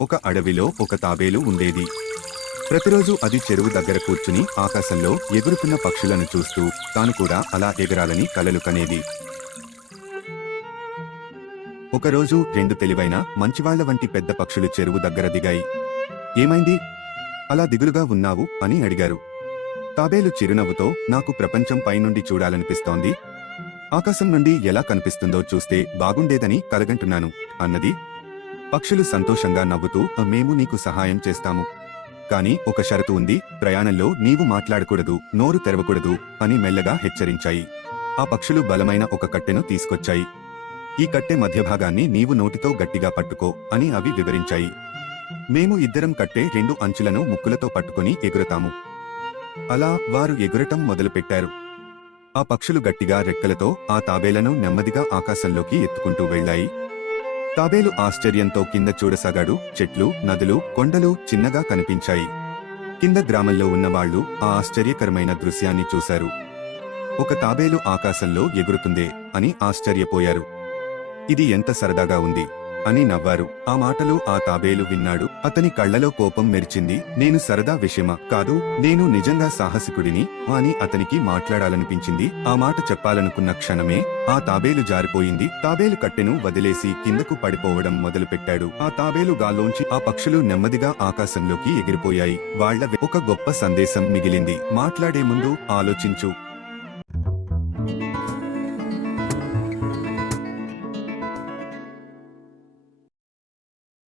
ఒక అడవిలో ఒక తాబేలు ఉండేది. ప్రతిరోజు అది చెరువు దగ్గర కూర్చుని ఆకాశంలో ఎగురుతున్న పక్షులను చూస్తూ తాను కూడా అలా ఎగరాలని కలలు కనేది. ఒకరోజు రెండు తెలివైన మంచివాళ్ల వంటి పెద్ద పక్షులు చెరువు దగ్గర దిగాయి. ఏమైంది, అలా దిగులుగా ఉన్నావు అని అడిగారు. తాబేలు చిరునవ్వుతో, నాకు ప్రపంచం పైనుండి చూడాలనిపిస్తోంది. ఆకాశం నుండి ఎలా కనిపిస్తుందో చూస్తే బాగుండేదని కలగంటున్నాను అన్నది. పక్షులు సంతోషంగా నవ్వుతూ, మేము నీకు సహాయం చేస్తాము, కాని ఒక షరతు ఉంది, ప్రయాణంలో నీవు మాట్లాడకూడదు, నోరు తెరవకూడదు అని మెల్లగా హెచ్చరించాయి. ఆ పక్షులు బలమైన ఒక కట్టెను తీసుకొచ్చాయి. ఈ కట్టె మధ్యభాగాన్ని నీవు నోటితో గట్టిగా పట్టుకో అని అవి వివరించాయి. మేము ఇద్దరం కట్టె రెండు అంచులను ముక్కులతో పట్టుకుని ఎగురతాము. అలా వారు ఎగురటం మొదలుపెట్టారు. ఆ పక్షులు గట్టిగా రెక్కలతో ఆ తాబేలను నెమ్మదిగా ఆకాశంలోకి ఎత్తుకుంటూ వెళ్లాయి. తాబేలు ఆశ్చర్యంతో కింద చూడసాగాడు. చెట్లు, నదులు, కొండలు చిన్నగా కనిపించాయి. కింద గ్రామంలో ఉన్నవాళ్లు ఆ ఆశ్చర్యకరమైన దృశ్యాన్ని చూశారు. ఒక తాబేలు ఆకాశంలో ఎగురుతుందే అని ఆశ్చర్యపోయారు. ఇది ఎంత సరదాగా ఉంది అని నవ్వారు. ఆ మాటలు ఆ తాబేలు విన్నాడు. అతని కళ్లలో కోపం మెరిచింది. నేను సరదా విషయమా కాదు, నేను నిజంగా సాహసికుడిని అని అతనికి మాట్లాడాలనిపించింది. ఆ మాట చెప్పాలనుకున్న క్షణమే ఆ తాబేలు జారిపోయింది. తాబేలు కట్టెను వదిలేసి కిందకు పడిపోవడం మొదలుపెట్టాడు. ఆ తాబేలు గాల్లోంచి ఆ పక్షులు నెమ్మదిగా ఆకాశంలోకి ఎగిరిపోయాయి. వాళ్ల ఒక గొప్ప సందేశం మిగిలింది. మాట్లాడే ముందు ఆలోచించు.